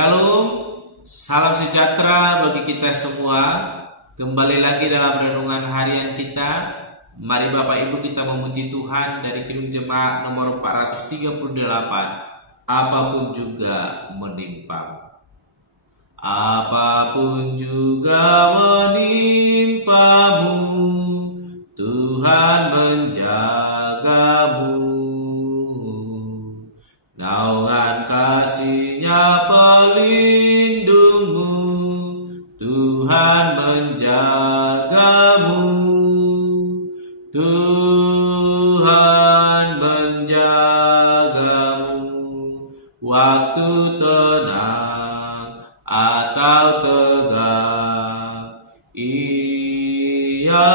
Shalom, salam sejahtera bagi kita semua. Kembali lagi dalam renungan harian kita. Mari Bapak Ibu kita memuji Tuhan dari Kidung Jemaat nomor 438. Apapun juga menimpa. Apapun juga menimpamu, Tuhan menjagamu. Naungan kasih-Nya pelindungmu, Tuhan menjagamu. Tuhan menjagamu. Waktu tenang atau tegang, Ia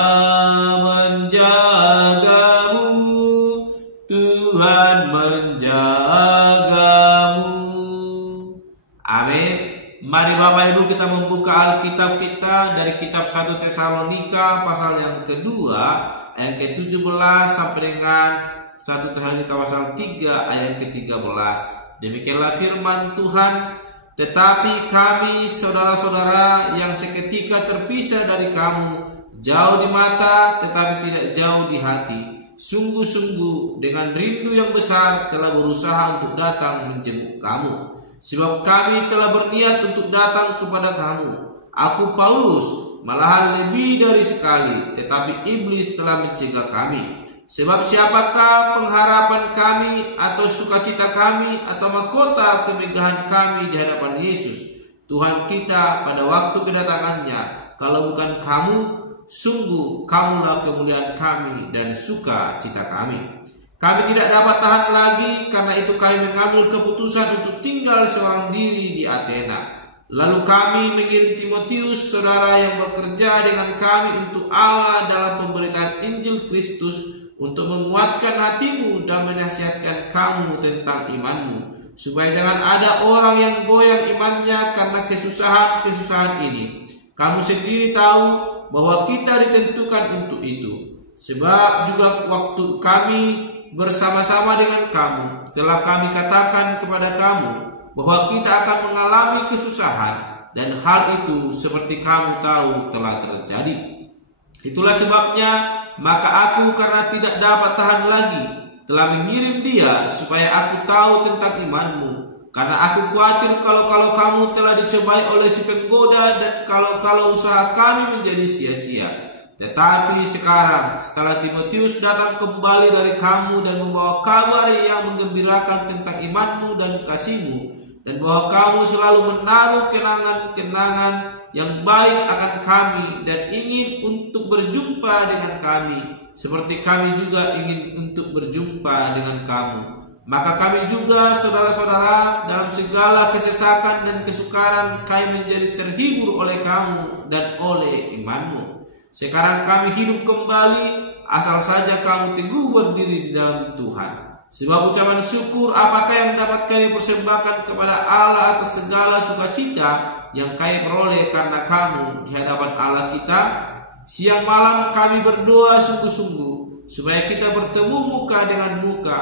menjagamu. Tuhan menjagamu. Amin. Mari Bapak Ibu kita membuka Alkitab kita dari kitab 1 Tesalonika pasal yang kedua ayat ke-17 sampai dengan 1 Tesalonika pasal 3 ayat ke-13. Demikianlah firman Tuhan. Tetapi kami saudara-saudara yang seketika terpisah dari kamu, jauh di mata tetapi tidak jauh di hati, sungguh-sungguh dengan rindu yang besar telah berusaha untuk datang menjenguk kamu. Sebab kami telah berniat untuk datang kepada kamu. Aku Paulus malahan lebih dari sekali, tetapi iblis telah mencegah kami. Sebab siapakah pengharapan kami atau sukacita kami atau mahkota kemegahan kami di hadapan Yesus Tuhan kita pada waktu kedatangannya, kalau bukan kamu? Sungguh kamulah kemuliaan kami dan sukacita kami. Kami tidak dapat tahan lagi, karena itu kami mengambil keputusan untuk tinggal seorang diri di Athena. Lalu kami mengirim Timotius, saudara yang bekerja dengan kami untuk Allah dalam pemberitaan Injil Kristus, untuk menguatkan hatimu dan menasihatkan kamu tentang imanmu, supaya jangan ada orang yang goyang imannya karena kesusahan-kesusahan ini. Kamu sendiri tahu bahwa kita ditentukan untuk itu. Sebab juga waktu kami bersama-sama dengan kamu, telah kami katakan kepada kamu bahwa kita akan mengalami kesusahan, dan hal itu seperti kamu tahu telah terjadi. Itulah sebabnya maka aku, karena tidak dapat tahan lagi, telah mengirim dia supaya aku tahu tentang imanmu. Karena aku khawatir kalau kamu telah dicobai oleh si penggoda, dan kalau usaha kami menjadi sia-sia. Tetapi sekarang setelah Timotius datang kembali dari kamu dan membawa kabar yang menggembirakan tentang imanmu dan kasihmu, dan bahwa kamu selalu menaruh kenangan-kenangan yang baik akan kami dan ingin untuk berjumpa dengan kami, seperti kami juga ingin untuk berjumpa dengan kamu, maka kami juga saudara-saudara dalam segala kesesakan dan kesukaran kami menjadi terhibur oleh kamu dan oleh imanmu. Sekarang kami hidup kembali, asal saja kamu teguh berdiri di dalam Tuhan. Sebab ucapan syukur apakah yang dapat kami persembahkan kepada Allah atas segala sukacita yang kami peroleh karena kamu di hadapan Allah kita? Siang malam kami berdoa sungguh-sungguh supaya kita bertemu muka dengan muka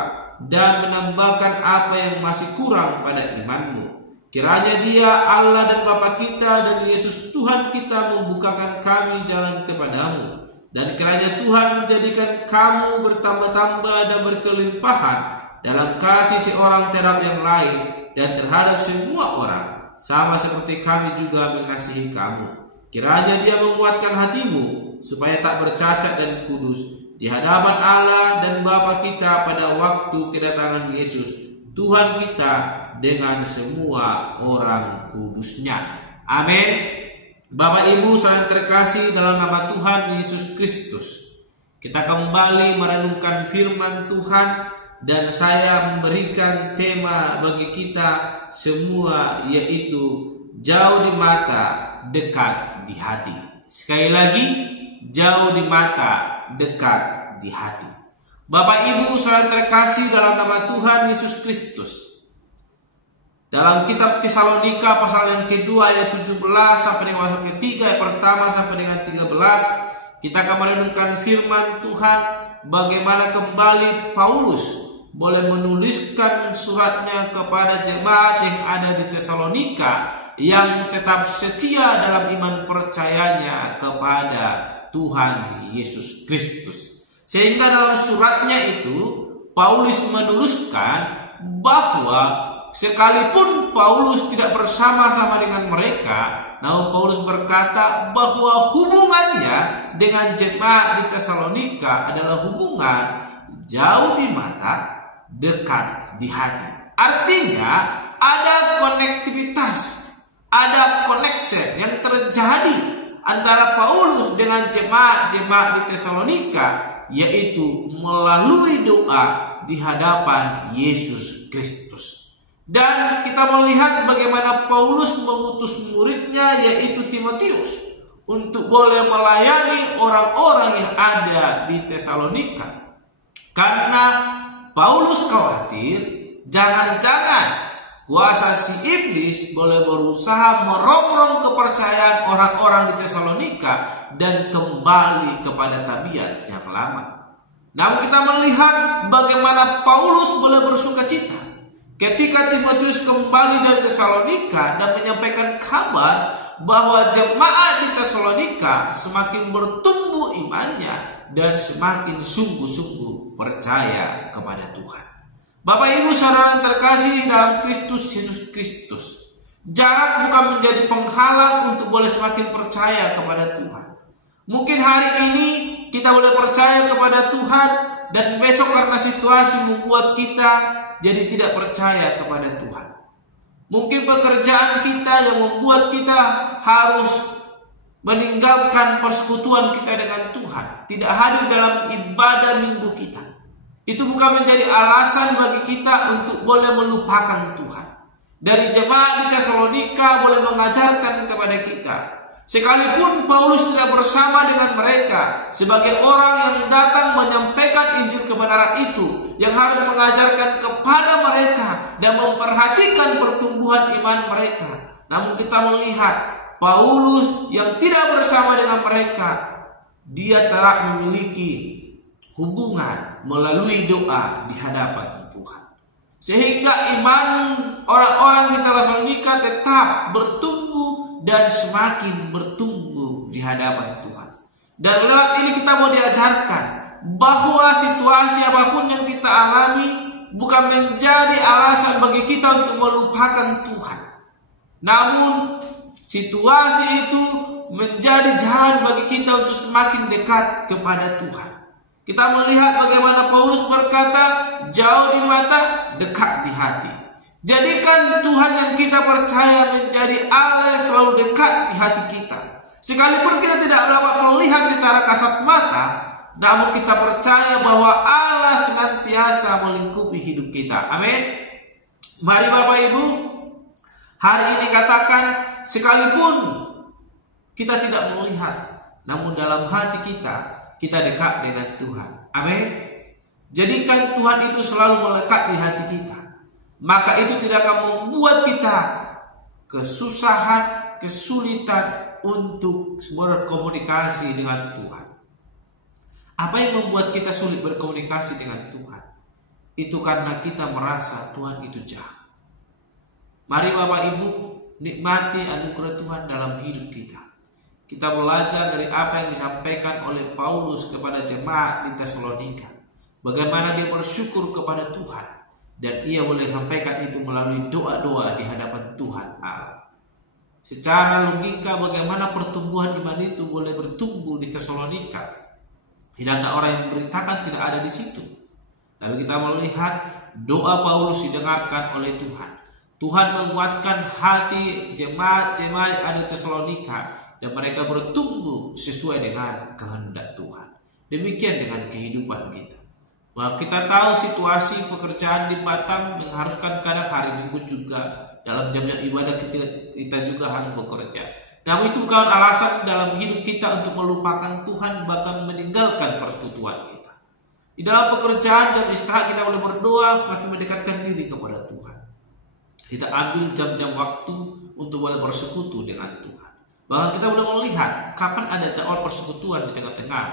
dan menambahkan apa yang masih kurang pada imanmu. Kiranya Dia, Allah dan Bapa kita dan Yesus Tuhan kita membukakan kami jalan kepadamu. Dan kiranya Tuhan menjadikan kamu bertambah-tambah dan berkelimpahan dalam kasih seorang terhadap yang lain dan terhadap semua orang, sama seperti kami juga mengasihi kamu. Kiranya Dia menguatkan hatimu supaya tak bercacat dan kudus di hadapan Allah dan Bapa kita pada waktu kedatangan Yesus Tuhan kita dengan semua orang kudusnya. Amin. Bapak Ibu saudara terkasih dalam nama Tuhan Yesus Kristus, kita kembali merenungkan firman Tuhan, dan saya memberikan tema bagi kita semua, yaitu jauh di mata, dekat di hati. Sekali lagi, jauh di mata, dekat di hati. Bapak Ibu saudara terkasih dalam nama Tuhan Yesus Kristus, dalam kitab Tesalonika pasal yang kedua ayat 17 sampai dengan pasal ketiga ayat pertama sampai dengan 13, kita akan merenungkan firman Tuhan bagaimana kembali Paulus boleh menuliskan suratnya kepada jemaat yang ada di Tesalonika yang tetap setia dalam iman percayanya kepada Tuhan Yesus Kristus. Sehingga dalam suratnya itu Paulus menuliskan bahwa sekalipun Paulus tidak bersama-sama dengan mereka, namun Paulus berkata bahwa hubungannya dengan jemaat di Tesalonika adalah hubungan jauh di mata, dekat di hati. Artinya ada konektivitas, ada connection yang terjadi antara Paulus dengan jemaat-jemaat di Tesalonika, yaitu melalui doa di hadapan Yesus Kristus. Dan kita melihat bagaimana Paulus mengutus muridnya, yaitu Timotius, untuk boleh melayani orang-orang yang ada di Tesalonika. Karena Paulus khawatir jangan-jangan kuasa si iblis boleh berusaha merongrong kepercayaan orang-orang di Tesalonika dan kembali kepada tabiat yang lama. Namun kita melihat bagaimana Paulus boleh bersuka cita ketika Timotius kembali dari Tesalonika dan menyampaikan kabar bahwa jemaat di Tesalonika semakin bertumbuh imannya dan semakin sungguh-sungguh percaya kepada Tuhan. Bapak Ibu saudara terkasih dalam Kristus Yesus Kristus, jarak bukan menjadi penghalang untuk boleh semakin percaya kepada Tuhan. Mungkin hari ini kita boleh percaya kepada Tuhan, dan besok karena situasi membuat kita jadi tidak percaya kepada Tuhan. Mungkin pekerjaan kita yang membuat kita harus meninggalkan persekutuan kita dengan Tuhan, tidak hadir dalam ibadah minggu kita. Itu bukan menjadi alasan bagi kita untuk boleh melupakan Tuhan. Dari jemaat di Tesalonika boleh mengajarkan kepada kita, sekalipun Paulus tidak bersama dengan mereka sebagai orang yang datang menyampaikan Injil kebenaran itu, yang harus mengajarkan kepada mereka dan memperhatikan pertumbuhan iman mereka. Namun kita melihat Paulus yang tidak bersama dengan mereka, dia telah memiliki hubungan melalui doa di hadapan Tuhan. Sehingga iman orang-orang di Tesalonika tetap bertumbuh dan semakin bertumbuh di hadapan Tuhan. Dan lewat ini kita mau diajarkan bahwa situasi apapun yang kita alami bukan menjadi alasan bagi kita untuk melupakan Tuhan. Namun situasi itu menjadi jalan bagi kita untuk semakin dekat kepada Tuhan. Kita melihat bagaimana Paulus berkata, jauh di mata, dekat di hati. Jadikan Tuhan yang kita percaya menjadi Allah yang selalu dekat di hati kita. Sekalipun kita tidak dapat melihat secara kasat mata, namun kita percaya bahwa Allah senantiasa melingkupi hidup kita. Amin. Mari Bapak Ibu, hari ini katakan, sekalipun kita tidak melihat, namun dalam hati kita dekat dengan Tuhan. Amin. Jadikan Tuhan itu selalu melekat di hati kita. Maka itu tidak akan membuat kita kesusahan, kesulitan untuk berkomunikasi dengan Tuhan. Apa yang membuat kita sulit berkomunikasi dengan Tuhan? Itu karena kita merasa Tuhan itu jahat. Mari Bapak Ibu nikmati anugerah Tuhan dalam hidup kita. Kita belajar dari apa yang disampaikan oleh Paulus kepada jemaat di Tesalonika. Bagaimana dia bersyukur kepada Tuhan. Dan ia boleh sampaikan itu melalui doa-doa di hadapan Tuhan Allah. Secara logika bagaimana pertumbuhan iman itu boleh bertumbuh di Tesalonika. Tidak orang yang memberitakan tidak ada di situ. Tapi kita melihat doa Paulus didengarkan oleh Tuhan. Tuhan menguatkan hati jemaat-jemaat yang ada di Tesalonika. Dan mereka bertumbuh sesuai dengan kehendak Tuhan. Demikian dengan kehidupan kita. Bahwa kita tahu situasi pekerjaan di Batam mengharuskan kadang hari Minggu juga dalam jam-jam ibadah kita juga harus bekerja. Namun itu bukan alasan dalam hidup kita untuk melupakan Tuhan, bahkan meninggalkan persekutuan kita. Di dalam pekerjaan jam istirahat kita boleh berdoa, semakin mendekatkan diri kepada Tuhan. Kita ambil jam-jam waktu untuk boleh bersekutu dengan Tuhan. Bahkan kita boleh melihat kapan ada jadwal persekutuan di tengah-tengah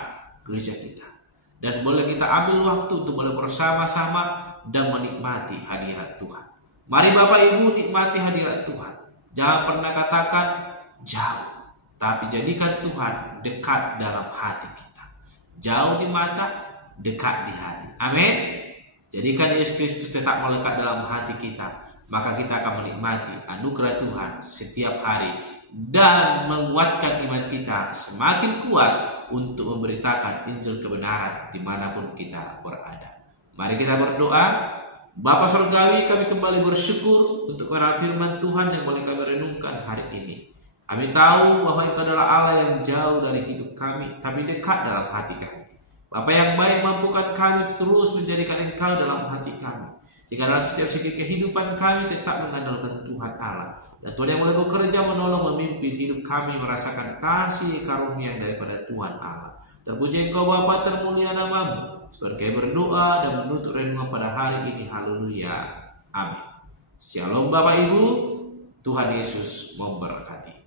gereja kita. Dan boleh kita ambil waktu untuk boleh bersama-sama dan menikmati hadirat Tuhan. Mari Bapak Ibu nikmati hadirat Tuhan. Jangan pernah katakan jauh, tapi jadikan Tuhan dekat dalam hati kita. Jauh di mata, dekat di hati. Amin. Jadikan Yesus Kristus tetap melekat dalam hati kita, maka kita akan menikmati anugerah Tuhan setiap hari dan menguatkan iman kita semakin kuat untuk memberitakan Injil kebenaran dimanapun kita berada. Mari kita berdoa. Bapa Surgawi, kami kembali bersyukur untuk firman Tuhan yang boleh kami renungkan hari ini. Kami tahu bahwa Engkau adalah Allah yang jauh dari hidup kami, tapi dekat dalam hati kami. Bapa yang baik, mampukan kami terus menjadikan Engkau dalam hati kami. Jika dalam setiap segi kehidupan kami tetap mengandalkan Tuhan Allah. Dan Tuhan yang boleh bekerja menolong memimpin hidup kami merasakan kasih karunia daripada Tuhan Allah. Terpuji Engkau Bapa, termulia nama-Mu. Tuhan kami berdoa dan menutup renungan pada hari ini. Haleluya. Amin. Shalom Bapak Ibu. Tuhan Yesus memberkati.